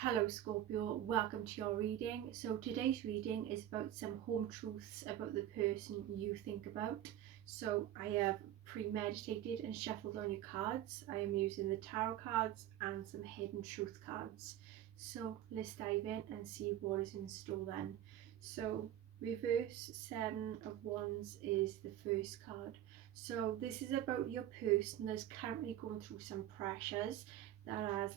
Hello Scorpio, welcome to your reading. So today's reading is about some home truths about the person you think about. So I have premeditated and shuffled on your cards. I am using the tarot cards and some hidden truth cards. So let's dive in and see what is in store then. So reverse 7 of Wands is the first card. So this is about your person that's currently going through some pressures, that has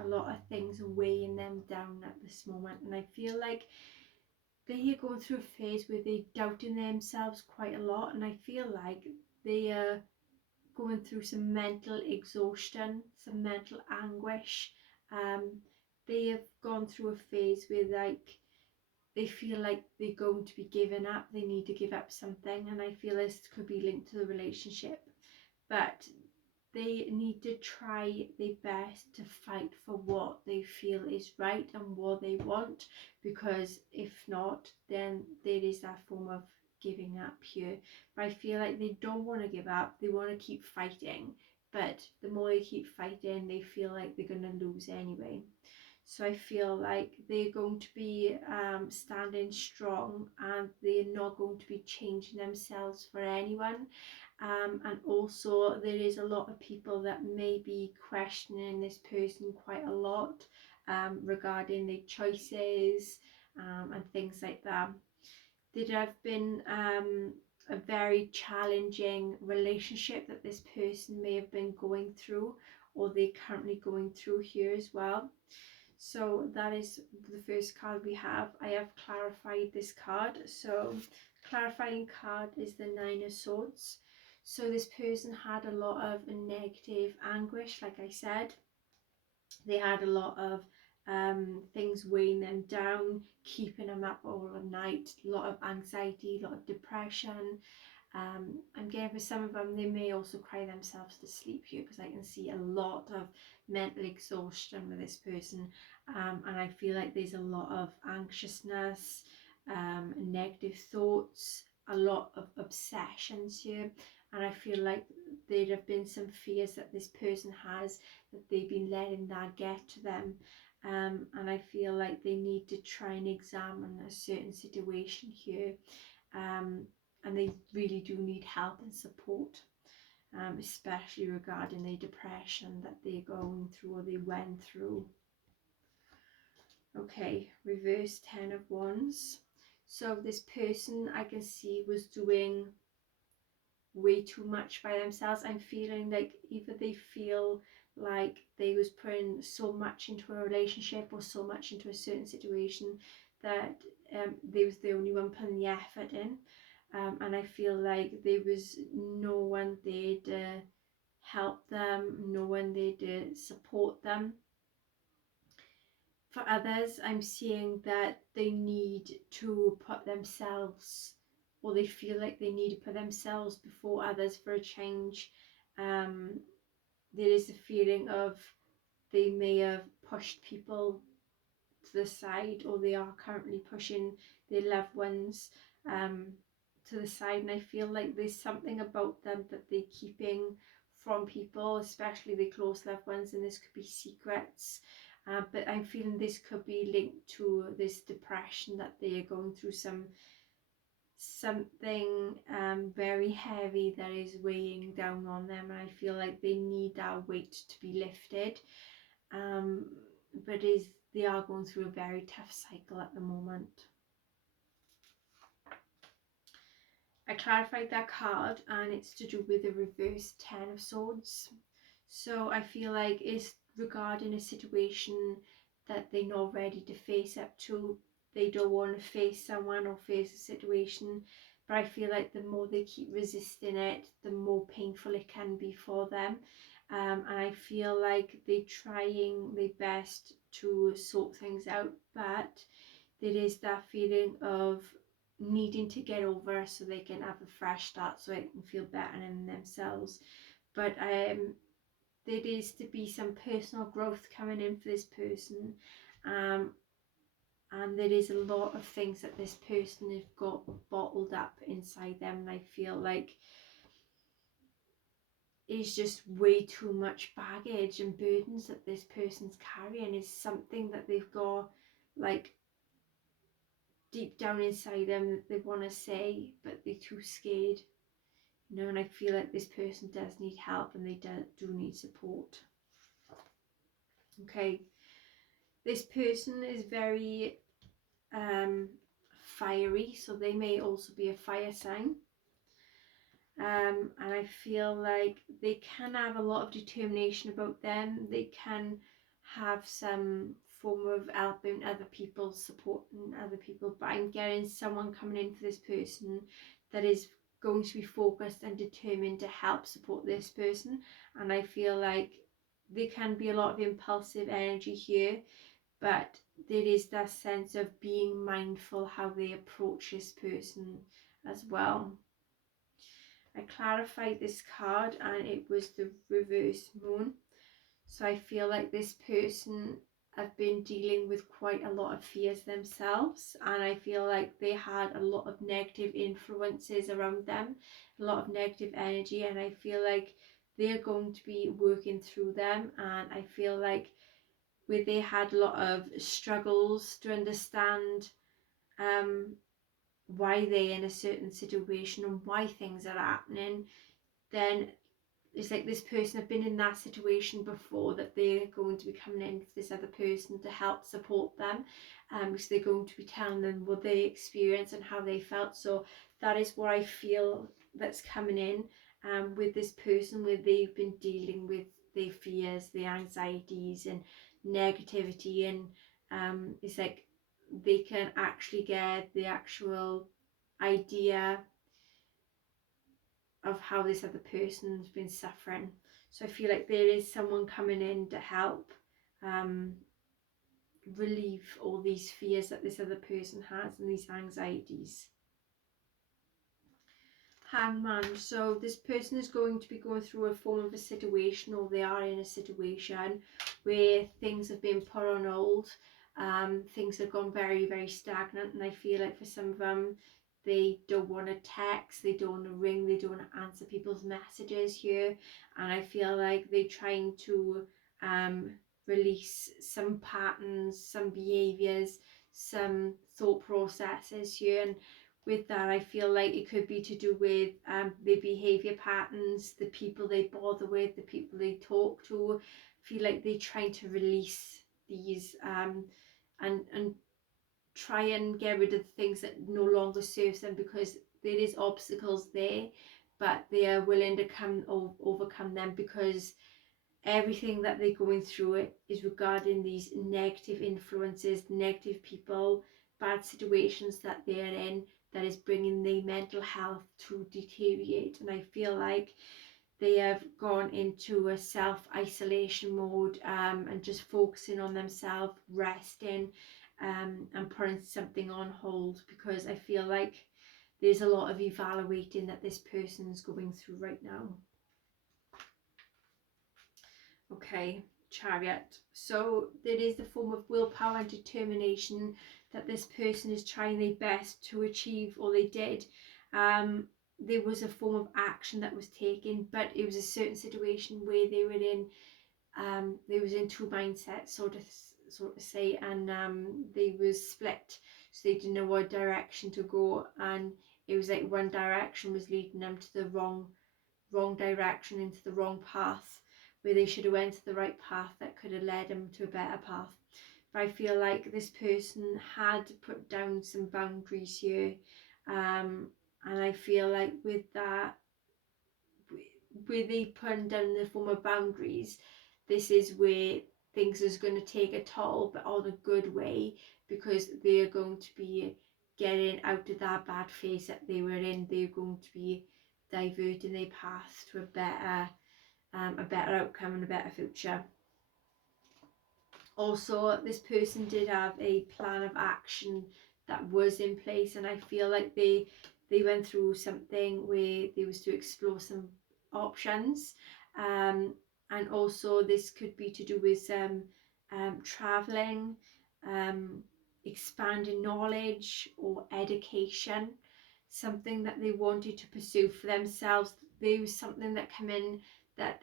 a lot of things weighing them down at this moment, and I feel like they are going through a phase where they're doubting themselves quite a lot, and I feel like they are going through some mental exhaustion, some mental anguish. They have gone through a phase where they feel like they're going to be giving up, they need to give up something, and I feel this could be linked to the relationship, but they need to try their best to fight for what they feel is right and what they want, because if not, then there is that form of giving up here. But I feel like they don't want to give up, they want to keep fighting, but the more they keep fighting, they feel like they're going to lose anyway. So I feel like they're going to be standing strong, and they're not going to be changing themselves for anyone. And also there is a lot of people that may be questioning this person quite a lot regarding their choices and things like that. There have been a very challenging relationship that this person may have been going through, or they're currently going through here as well. So that is the first card we have. I have clarified this card. So clarifying card is the Nine of Swords. So this person had a lot of negative anguish, like I said. They had a lot of things weighing them down, keeping them up all night, a lot of anxiety, a lot of depression. I'm getting for some of them, they may also cry themselves to sleep here, because I can see a lot of mental exhaustion with this person, and I feel like there's a lot of anxiousness, negative thoughts, a lot of obsessions here, and I feel like there have been some fears that this person has, that they've been letting that get to them. And I feel like they need to try and examine a certain situation here, and they really do need help and support, especially regarding the depression that they're going through or they went through. Okay, reverse 10 of Wands. So this person I can see was doing way too much by themselves. I'm feeling like either they feel like they was putting so much into a relationship or so much into a certain situation that they was the only one putting the effort in, and I feel like there was no one there to help them, no one there to support them. For others, I'm seeing that they need to put themselves, or they feel like they need to put themselves before others for a change. Um, there is a feeling of they may have pushed people to the side, or they are currently pushing their loved ones to the side, and I feel like there's something about them that they're keeping from people, especially their close loved ones, and this could be secrets. But I'm feeling this could be linked to this depression that they are going through, something very heavy that is weighing down on them, and I feel like they need that weight to be lifted. But they are going through a very tough cycle at the moment. I clarified that card, and it's to do with the reverse 10 of Swords. So I feel like it's regarding a situation that they're not ready to face up to. They don't want to face someone or face a situation, but I feel like the more they keep resisting it, the more painful it can be for them. And I feel like they're trying their best to sort things out, but there is that feeling of needing to get over so they can have a fresh start, so they can feel better in themselves. But there is to be some personal growth coming in for this person, um, and there is a lot of things that this person has got bottled up inside them, and I feel like is just way too much baggage and burdens that this person's carrying, is something that they've got like deep down inside them that they want to say, but they're too scared. You know, and I feel like this person does need help, and they do need support. Okay, this person is very fiery, so they may also be a fire sign. And I feel like they can have a lot of determination about them. They can have some form of helping other people, supporting other people, but I'm getting someone coming in for this person that is going to be focused and determined to help support this person. And I feel like there can be a lot of impulsive energy here, but there is that sense of being mindful how they approach this person as well. I clarified this card and it was the reverse moon. So I feel like this person have been dealing with quite a lot of fears themselves, and I feel like they had a lot of negative influences around them, a lot of negative energy, and I feel like they're going to be working through them. And I feel like where they had a lot of struggles to understand why they're in a certain situation and why things are happening, then it's like this person have been in that situation before, that they're going to be coming in for this other person to help support them, because they're going to be telling them what they experienced and how they felt. So that is what I feel that's coming in with this person, where they've been dealing with their fears, their anxieties and negativity, and it's like they can actually get the actual idea of how this other person's been suffering. So I feel like there is someone coming in to help relieve all these fears that this other person has and these anxieties. Hangman. So this person is going to be going through a form of a situation, or they are in a situation where things have been put on hold. Things have gone very, very stagnant, and I feel like for some of them, they don't want to text, they don't want to ring, they don't want to answer people's messages here, and I feel like they're trying to release some patterns, some behaviors, some thought processes here. And with that, I feel like it could be to do with their behaviour patterns, the people they bother with, the people they talk to. I feel like they're trying to release these and try and get rid of the things that no longer serves them, because there is obstacles there, but they are willing to overcome them, because everything that they're going through it is regarding these negative influences, negative people, bad situations that they're in, that is bringing their mental health to deteriorate. And I feel like they have gone into a self-isolation mode, and just focusing on themselves, resting, and putting something on hold, because I feel like there's a lot of evaluating that this person's going through right now. Okay, Chariot. So there is the form of willpower and determination that this person is trying their best to achieve, or they did. There was a form of action that was taken, but it was a certain situation where they were in, they was in two mindsets, sort of say, and they was split, so they didn't know what direction to go, and it was like one direction was leading them to the wrong direction, into the wrong path, where they should have went to the right path that could have led them to a better path. But I feel like this person had put down some boundaries here, and I feel like with that, where they put down the form of boundaries, this is where things is going to take a toll, but on a good way, because they are going to be getting out of that bad phase that they were in. They're going to be diverting their path to a better outcome and a better future. Also, this person did have a plan of action that was in place, and I feel like they went through something where they was to explore some options, and also this could be to do with some traveling, expanding knowledge or education, something that they wanted to pursue for themselves. There was something that came in that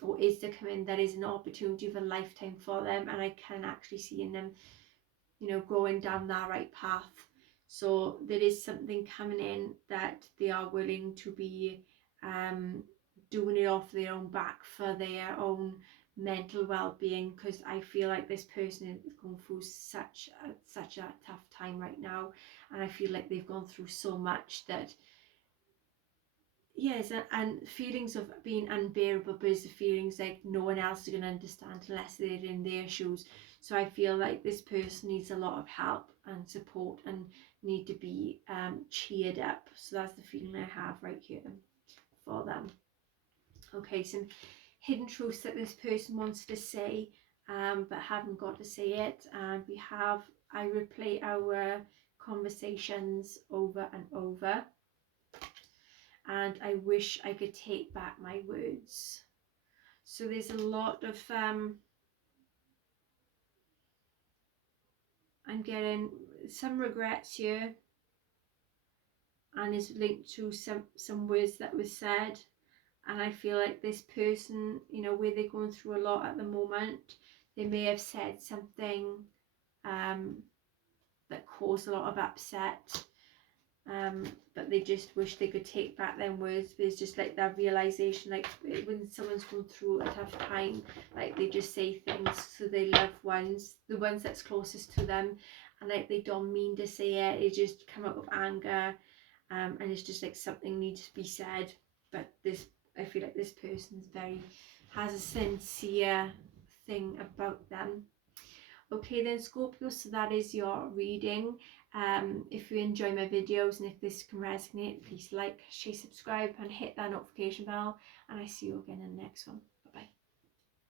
or is to come in, that is an opportunity of a lifetime for them, and I can actually see in them, you know, going down that right path. So there is something coming in that they are willing to be doing it off their own back for their own mental well-being, because I feel like this person is going through such a tough time right now, and I feel like they've gone through so much that, yes, and feelings of being unbearable, but it's the feelings like no one else is going to understand unless they're in their shoes. So I feel like this person needs a lot of help and support and need to be cheered up. So that's the feeling I have right here for them. Okay, some hidden truths that this person wants to say but haven't got to say it. And I replay our conversations over and over, and I wish I could take back my words. So there's a lot of I'm getting some regrets here, and is linked to some words that were said. And I feel like this person, you know, where they're going through a lot at the moment, they may have said something that caused a lot of upset, but they just wish they could take back them words. But it's just like that realization, like when someone's going through a tough time, like they just say things to their loved ones, the ones that's closest to them, and like they don't mean to say it, it just come out of anger, and it's just like something needs to be said. But this, I feel like this person's has a sincere thing about them. Okay then, Scorpio, so that is your reading. If you enjoy my videos and if this can resonate, please like, share, subscribe and hit that notification bell, and I see you again in the next one.